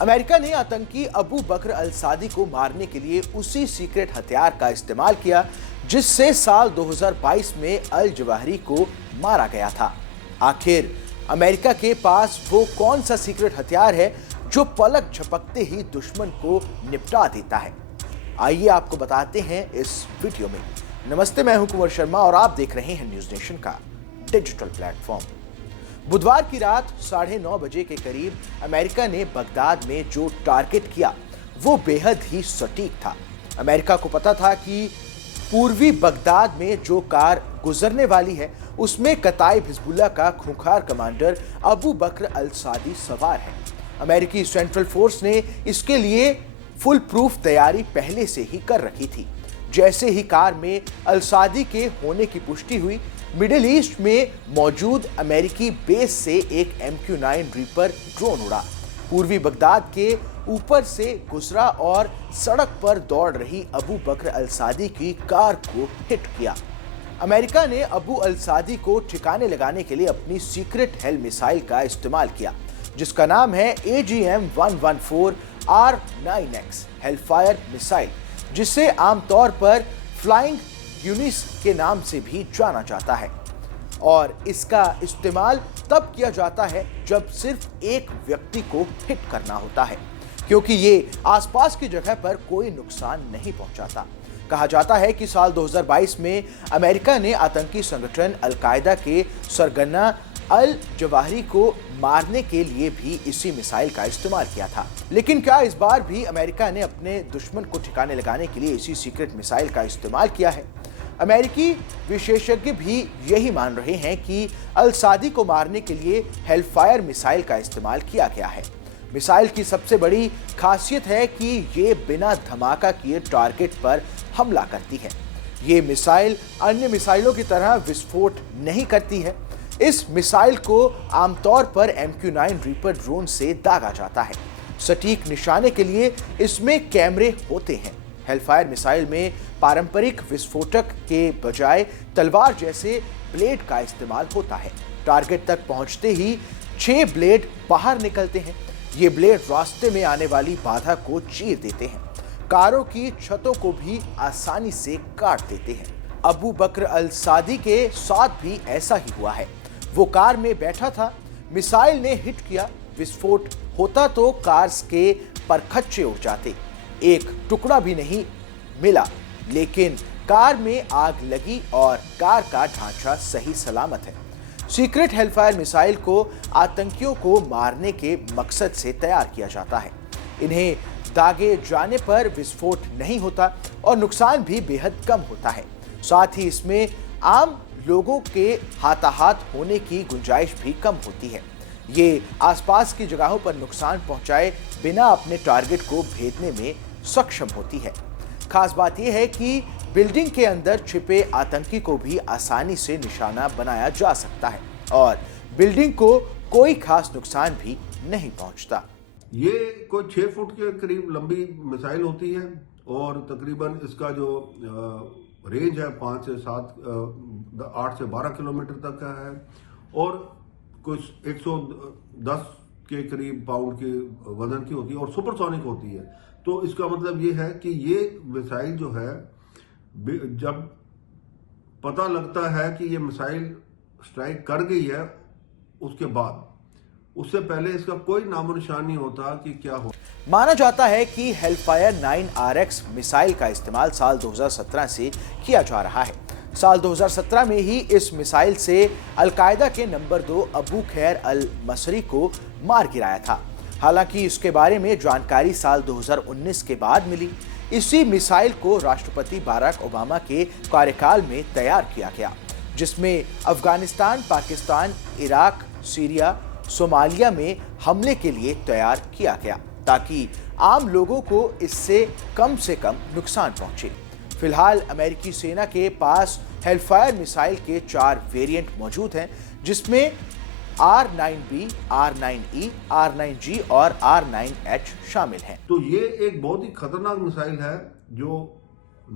America ने आतंकी अबू बकर अल सादी को मारने के लिए उसी सीक्रेट हथियार का इस्तेमाल किया जिससे साल 2022 में अल जवाहिरी को मारा गया था। आखिर अमेरिका के पास वो कौन सा सीक्रेट हथियार है जो पलक झपकते ही दुश्मन को निपटा देता है? आइए आपको बताते हैं इस वीडियो में। नमस्ते, मैं हूं कुंवर शर्मा और आप देख रहे हैं न्यूज नेशन का डिजिटल प्लेटफॉर्म। बुधवार की रात 9:30 बजे के करीब अमेरिका ने बगदाद में जो टारगेट किया वो बेहद ही सटीक था। अमेरिका को पता था कि पूर्वी बगदाद में जो कार गुजरने वाली है उसमें कताइब हिजबुल्लाह का खूंखार कमांडर अबू बकर अल सादी सवार है। अमेरिकी सेंट्रल फोर्स ने इसके लिए फुल प्रूफ तैयारी पहले से ही कर रखी थी। जैसे ही कार में अल सादी के होने की पुष्टि हुई, मिडिल ईस्ट में मौजूद अमेरिकी बेस से एक MQ-9 रीपर ड्रोन उड़ा, पूर्वी बगदाद के ऊपर से गुजरा और सड़क पर दौड़ रही अबू बकर अल सादी की कार को हिट किया। अमेरिका ने अबू अल सादी को ठिकाने लगाने के लिए अपनी सीक्रेट हेल मिसाइल का इस्तेमाल किया जिसका नाम है AGM-114 R9X हेलफायर मिसाइल, जिसे आमतौर पर फ्लाइंग यूनिस के नाम से भी जाना जाता है। और इसका इस्तेमाल तब किया जाता है जब सिर्फ एक व्यक्ति को हिट करना होता है, क्योंकि ये आसपास की जगह पर कोई नुकसान नहीं पहुंचाता। कहा जाता है कि साल 2022 में अमेरिका ने आतंकी संगठन अल-कायदा के सरगना अल जवाहिरी को मारने के लिए भी इसी मिसाइल का इस्तेमाल किया था। लेकिन क्या इस बार भी अमेरिका ने अपने दुश्मन को ठिकाने लगाने के लिए इसी सीक्रेट मिसाइल का इस्तेमाल किया है? अमेरिकी विशेषज्ञ भी यही मान रहे हैं कि अल सादी को मारने के लिए हेलफायर मिसाइल का इस्तेमाल किया गया है। मिसाइल की सबसे बड़ी खासियत है कि ये बिना धमाका किए टारगेट पर हमला करती है। ये मिसाइल अन्य मिसाइलों की तरह विस्फोट नहीं करती है। इस मिसाइल को आमतौर पर MQ-9 रीपर ड्रोन से दागा जाता है। सटीक निशाने के लिए इसमें कैमरे होते हैं। हेलफायर मिसाइल में पारंपरिक विस्फोटक के बजाय तलवार जैसे ब्लेड का इस्तेमाल होता है। टारगेट तक पहुंचते ही 6 ब्लेड बाहर निकलते हैं। ये ब्लेड रास्ते में आने वाली बाधा को चीर देते हैं, कारों की छतों को भी आसानी से काट देते हैं। अबू बकर अल सादी के साथ भी ऐसा ही हुआ है। वो कार में बैठा था, मिसाइल ने हिट किया, विस्फोट होता तो कार्स के परखच्चे उड़ जाते, एक टुकड़ा भी नहीं मिला, लेकिन कार में आग लगी और कार का ढांचा सही सलामत है। सीक्रेट हेलफायर मिसाइल को आतंकियों को मारने के मकसद से तैयार किया जाता है। इन्हें दागे जाने पर विस्फोट नहीं होता और नुकसान भी बेहद कम होता है। साथ ही इसमें आम लोगों के हाथाहाथ होने की गुंजाइश भी कम होती है। ये आसपास की जगहों पर नुकसान पहुंचाए बिना अपने टारगेट को भेदने में सक्षम होती है। खास बात यह है कि बिल्डिंग के अंदर छिपे आतंकी को भी आसानी से निशाना बनाया जा सकता है और बिल्डिंग को कोई खास नुकसान भी नहीं पहुंचता। ये कोई 6 फुट के करीब लंबी मिसाइल होती है और तकरीबन इसका जो रेंज है 8 से 12 किलोमीटर तक का है और कुछ 110 के करीब पाउंड के वजन की होती है और सुपरसोनिक होती है। तो इसका मतलब ये है कि ये मिसाइल जो है, जब पता लगता है कि ये मिसाइल स्ट्राइक कर गई है, उसके बाद उससे पहले इसका कोई नामो निशान नहीं होता कि क्या हो। माना जाता है कि हेलफायर 9RX मिसाइल का इस्तेमाल साल 2017 से किया जा रहा है। साल 2017 में ही इस मिसाइल से अल-कायदा के नंबर 2 अबू खैर अल मसरी को मार गिराया था। हालांकि इसके बारे में जानकारी साल 2019 के बाद मिली। इसी मिसाइल को राष्ट्रपति बाराक ओबामा के कार्यकाल में तैयार किया गया, जिसमें Afghanistan, Pakistan, Iraq, Syria, Somalia में हमले के लिए तैयार किया गया ताकि आम लोगों को इससे कम नुकसान पहुंचे। फिलहाल अमेरिकी सेना के पास हेलफायर मिसाइल के 4 वेरिएंट मौजूद हैं, जिसमें R9B, R9E, R9G और R9H शामिल हैं। तो ये एक बहुत ही खतरनाक मिसाइल है जो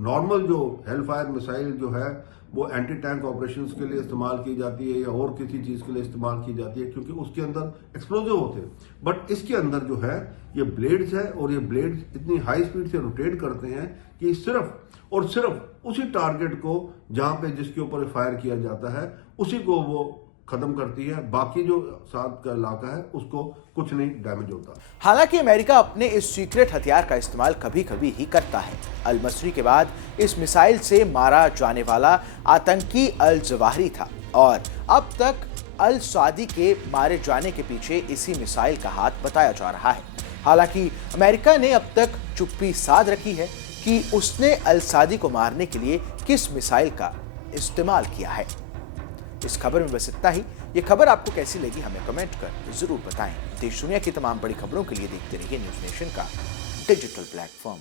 नॉर्मल जो हेलफायर मिसाइल जो है वो एंटी टैंक ऑपरेशंस के लिए इस्तेमाल की जाती है या और किसी चीज़ के लिए इस्तेमाल की जाती है, क्योंकि उसके अंदर एक्सप्लोजिव होते हैं। बट इसके अंदर जो है ये ब्लेड्स है, और ये ब्लेड्स इतनी हाई स्पीड से रोटेट करते हैं कि सिर्फ और सिर्फ उसी टारगेट को जहां पे जिसके ऊपर फायर किया जाता है उसी को वो खत्म करती है। बाकी जो साथ का इलाका है उसको कुछ नहीं डैमेज होता। हालांकि अमेरिका अपने इस सीक्रेट हथियार का इस्तेमाल कभी कभी ही करता है। अल मसरी के बाद इस मिसाइल से मारा जाने वाला आतंकी अल जवाहिरी था, और अब तक अल सादी के मारे जाने के पीछे इसी मिसाइल का हाथ बताया जा रहा है। हालांकि अमेरिका ने अब तक चुप्पी साध रखी है कि उसने अल सादी को मारने के लिए किस मिसाइल का इस्तेमाल किया है। इस खबर में बस इतना ही। ये खबर आपको कैसी लगी हमें कमेंट कर जरूर बताएं। देश दुनिया की तमाम बड़ी खबरों के लिए देखते रहिए न्यूज़ नेशन का डिजिटल प्लेटफॉर्म।